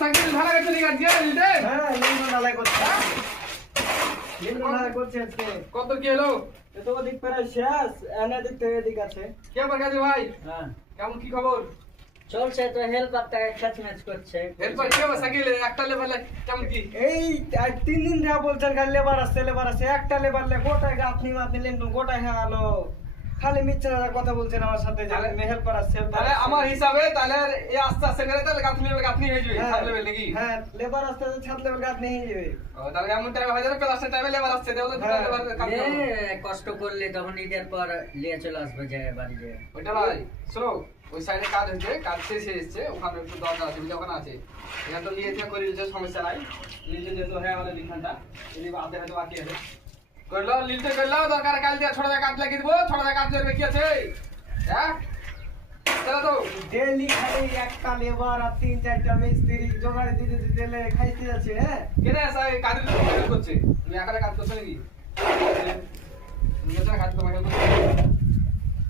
cycle ভাড়া করতে নিয়ে গেছে লিটে হ্যাঁ লিঙ্গ ঢালাই করছে লিঙ্গ ঢালাই করছে আজকে কত কি হলো এ তো ওদিক প্রায় শেষ এনে দিক থেকে এদিক আছে কে বার গেছে ভাই হ্যাঁ কেমন কি খবর চলছে তো হেল্পারটা খেচ ম্যাচ করছে এরপর কি হবে সাইকেল একটা লেভেলে কেমন কি এই 3 দিন যা বলছেন খালি লেবার আসছে একটা লেবার লে গোটায় গাঁথনি মাথনি লেন্টু গোটায় হ্যাঁ আলো খালি মিথ্যা কথা বলছেন আমার সাথে তাহলে হেল্পার আসছে তাহলে আমার হিসাবে তাহলে এই আস্তে আস্তে করে তাহলে গাঁথনি হয়ে যাবে ছাদ লেভেল নাকি হ্যাঁ লেবার আসতে ছাদ লেবার গাঁথনি হয়ে যাবে ও তাহলে এমন টাইম হয়ে যাবে প্লাস্টার টাইমে লেবার আসছে তাহলে দুটো লেবার কাজ করবে কষ্ট করলে তখন ঈদের পর নিয়ে চলে আসবে যায় বাড়ি যায় ওইটা ভাই শোনো ওই সাইডে কাজ হচ্ছে কাজ শেষে এসছে ওখানে একটু দরকার আছে ওখানে আছে এটা তো নিয়ে করে দিতে সমস্যা নাই নিচে যেতে হ্যাঁ আমাদের লিখানটা যদি আধে হয়তো বাকি আছে করলো লিলতে করলো দরকার কাল দিয়ে ছোট কাজ লাগিয়ে দিব ছোট কাজ করবে কি আছে হ্যাঁ চলো তো ডেইলি খালি একটা লেবার আর 3-4টা মিস্ত্রি জোগাড় দিতে দিলে খাইতে যাচ্ছে হ্যাঁ কেন স্যার কাজের জন্য হেল্প করছে তুমি একারে কাজ করছো নাকি তুমি একা কাজ তোমাকে হেল্প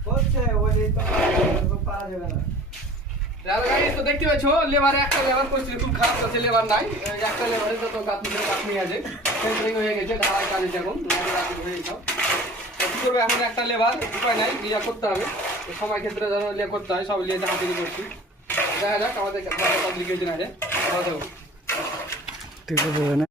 করছে ওই তো পারা যাবে না তাহলে গাইস তো দেখতে পাচ্ছো লেবারে একটা লেবার পরিস্থিতি খুব খারাপ আছে লেবার নাই একটা লেবারে যত গাঁথনি আছে সেন্টারিং হয়ে গেছে ঢালাই কাজ এখন হয়ে যাও কি করবে এখন একটা লেবার উপায় নাই ইয়া করতে হবে সময় ক্ষেত্রে ধরো লিয়ে করতে হয় সব লিয়ে হাতে করছি দেখা যাক আমাদের পাবলিকের জন্য আছে ঠিক আছে